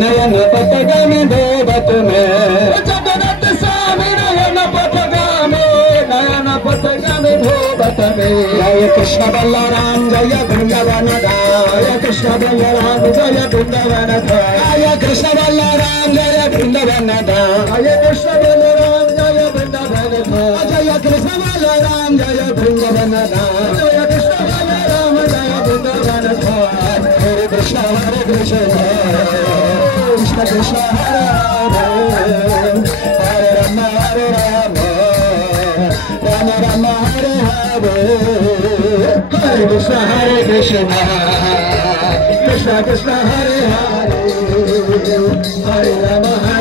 नयन पतगामी धोबत में जगन्नाथ स्वामी नयन पतगामी नयन पतगामी धोबत में जय कृष्ण बलराम जय वृंदावन जय कृष्ण बलराम जय वृंदावन जय कृष्ण बलराम जय वृंदावन जय कृष्ण बलराम जय वृंदावन जय कृष्ण बलराम जय वृंदावन जय कृष्ण बलराम जय वृंदावन हरे Krishna Krishna Krishna Hare Hare Hare Rama Hare Rama Rama Rama Hare Hare Hare Krishna Krishna Krishna Hare Hare Hare Rama Hare